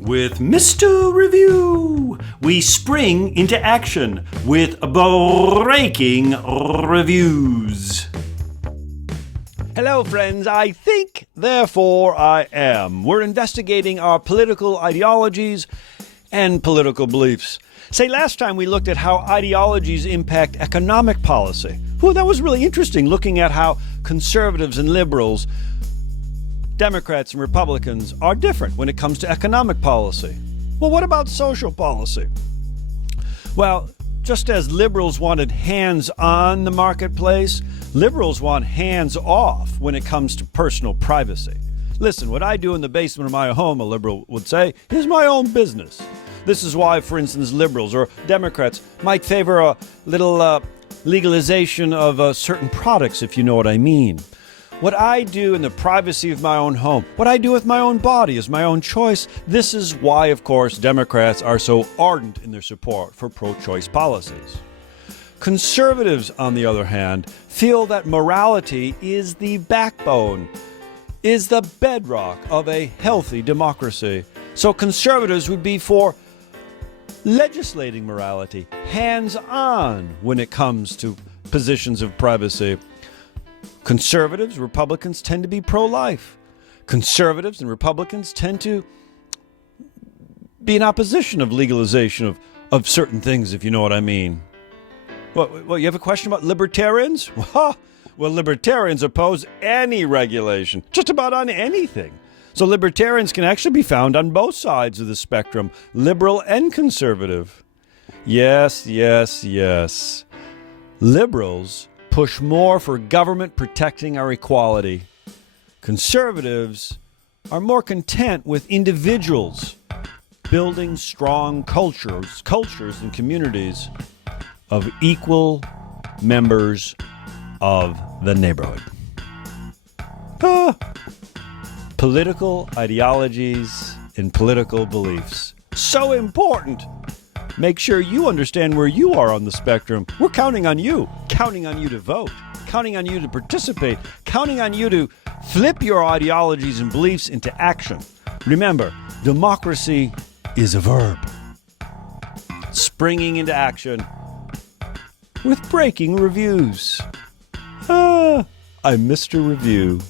With Mr. Review, we spring into action with breaking reviews. Hello, friends. I think, therefore I am. We're investigating our political ideologies and political beliefs. Say, last time we looked at how ideologies impact economic policy. Well, that was really interesting, looking at how conservatives and liberals, Democrats and Republicans are different when it comes to economic policy. Well, what about social policy? Well, just as liberals wanted hands-on the marketplace, liberals want hands-off when it comes to personal privacy. Listen, what I do in the basement of my home, a liberal would say, is my own business. This is why, for instance, liberals or Democrats might favor a little legalization of certain products, if you know what I mean. What I do in the privacy of my own home, what I do with my own body is my own choice. This is why, of course, Democrats are so ardent in their support for pro-choice policies. Conservatives, on the other hand, feel that morality is the backbone, is the bedrock of a healthy democracy. So conservatives would be for legislating morality, hands-on when it comes to positions of privacy. Conservatives, Republicans tend to be pro-life. Conservatives and Republicans tend to be in opposition of legalization of certain things, if you know what I mean. Well, you have a question about libertarians? Well, libertarians oppose any regulation, just about on anything. So libertarians can actually be found on both sides of the spectrum, liberal and conservative. Yes. Liberals push more for government protecting our equality. Conservatives are more content with individuals building strong cultures and communities of equal members of the neighborhood. Political ideologies and political beliefs. So important. Make sure you understand where you are on the spectrum. We're counting on you to vote, counting on you to participate, counting on you to flip your ideologies and beliefs into action. Remember, democracy is a verb. Springing into action with breaking reviews. I'm Mr. Review.